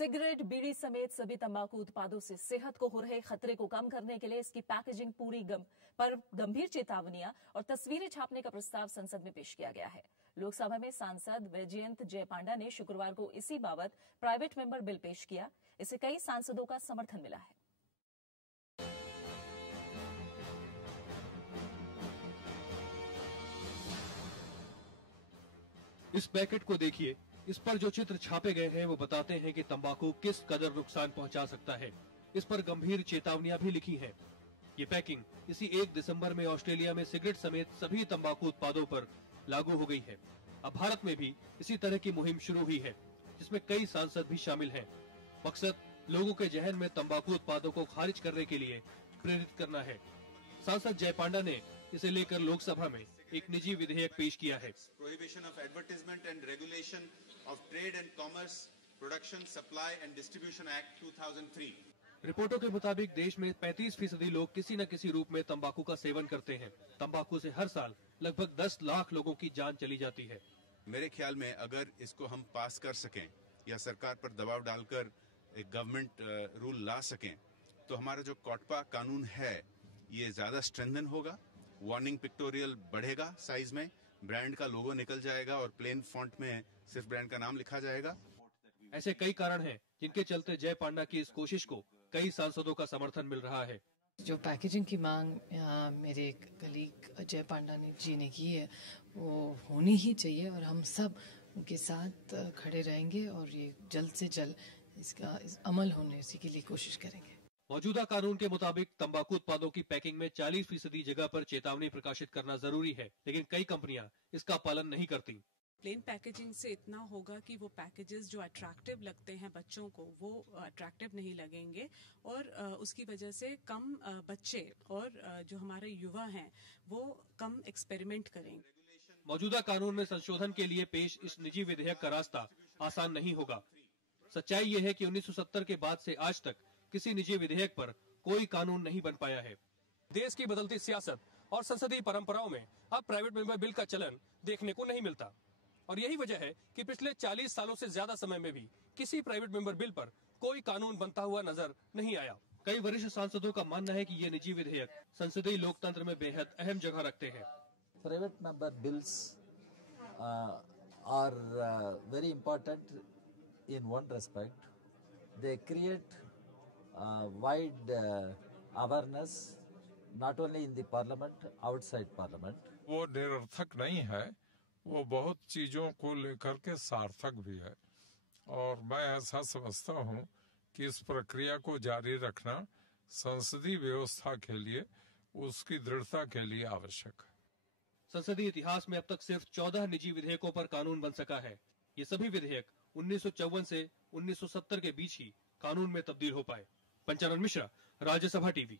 Cigarette, बीड़ी समेत सभी तंबाकू उत्पादों से सेहत को हो रहे खतरे को कम करने के लिए इसकी पैकेजिंग पर गंभीर चेतावनियां और तस्वीरें छापने का प्रस्ताव संसद में पेश किया गया है। लोकसभा में सांसद वैजयंत जय पांडा ने शुक्रवार को इसी बाबत प्राइवेट मेंबर बिल पेश किया। इसे कई सांसदों का समर्थन मिला है। इस पैकेट को देखिए। इस पर जो चित्र छापे गए हैं वो बताते हैं कि तंबाकू किस कदर नुकसान पहुंचा सकता है। इस पर गंभीर चेतावनियां भी लिखी हैं। ये पैकिंग इसी 1 दिसंबर में ऑस्ट्रेलिया में सिगरेट समेत सभी तंबाकू उत्पादों पर लागू हो गई है। अब भारत में भी इसी तरह की मुहिम शुरू हुई है, जिसमें कई सांसद भी शामिल हैं। मकसद लोगों के जहन में तंबाकू उत्पादों को खारिज करने के लिए प्रेरित करना है। सांसद जय पांडा ने इसे लेकर लोकसभा में एक निजी विधेयक पेश किया है। Prohibition of advertisement and regulation of trade and commerce, production, supply and distribution act 2003। रिपोर्टों के मुताबिक देश में 35% लोग किसी न किसी रूप में तंबाकू का सेवन करते हैं। तंबाकू से हर साल लगभग 10 लाख लोगों की जान चली जाती है। मेरे ख्याल में अगर इसको हम पास कर सकें या सरकार पर दबाव डालकर एक गवर्नमेंट रूल ला सकें, तो हमारा जो कोटपा कानून है ये ज्यादा स्ट्रेंथन होगा। वार्निंग पिक्टोरियल बढ़ेगा साइज में, ब्रांड का लोगो निकल जाएगा और प्लेन फॉन्ट में सिर्फ ब्रांड का नाम लिखा जाएगा। ऐसे कई कारण हैं जिनके चलते जय पांडा की इस कोशिश को कई सांसदों का समर्थन मिल रहा है। जो पैकेजिंग की मांग मेरे कलीग जय पांडा जी ने की है वो होनी ही चाहिए और हम सब उनके साथ खड़े रहेंगे और ये जल्द से जल्द इसका अमल होने के लिए कोशिश करेंगे। मौजूदा कानून के मुताबिक तंबाकू उत्पादों की पैकिंग में 40% जगह पर चेतावनी प्रकाशित करना जरूरी है, लेकिन कई कंपनियां इसका पालन नहीं करती। प्लेन पैकेजिंग से इतना होगा कि वो पैकेजेस जो अट्रैक्टिव लगते हैं बच्चों को वो अट्रैक्टिव नहीं लगेंगे और उसकी वजह से कम बच्चे और जो हमारे युवा हैं वो कम एक्सपेरिमेंट करेंगे। मौजूदा कानून में संशोधन के लिए पेश इस निजी विधेयक का रास्ता आसान नहीं होगा। सच्चाई ये है कि 1970 के बाद से आज तक किसी निजी विधेयक पर कोई कानून नहीं बन पाया है। देश की बदलती सियासत और संसदीय परंपराओं में अब प्राइवेट मेंबर बिल का चलन देखने को नहीं मिलता और यही वजह है कि पिछले 40 सालों से ज्यादा समय में भी किसी प्राइवेट मेंबर बिल पर कोई कानून बनता हुआ नजर नहीं आया। कई वरिष्ठ सांसदों का मानना है कि ये निजी विधेयक संसदीय लोकतंत्र में बेहद अहम जगह रखते हैं। Private member bills are very important in one respect, they create wide awareness not only in the parliament, outside parliament. वो निरर्थक नहीं है, वो बहुत चीजों को लेकर के सार्थक भी है और मैं ऐसा समझता हूँ कि इस प्रक्रिया को जारी रखना संसदीय व्यवस्था के लिए, उसकी दृढ़ता के लिए आवश्यक है। संसदीय इतिहास में अब तक सिर्फ 14 निजी विधेयकों पर कानून बन सका है। ये सभी विधेयक 1954 से 1970 के बीच ही कानून में तब्दील हो पाए। पंचानन मिश्रा, राज्यसभा टीवी।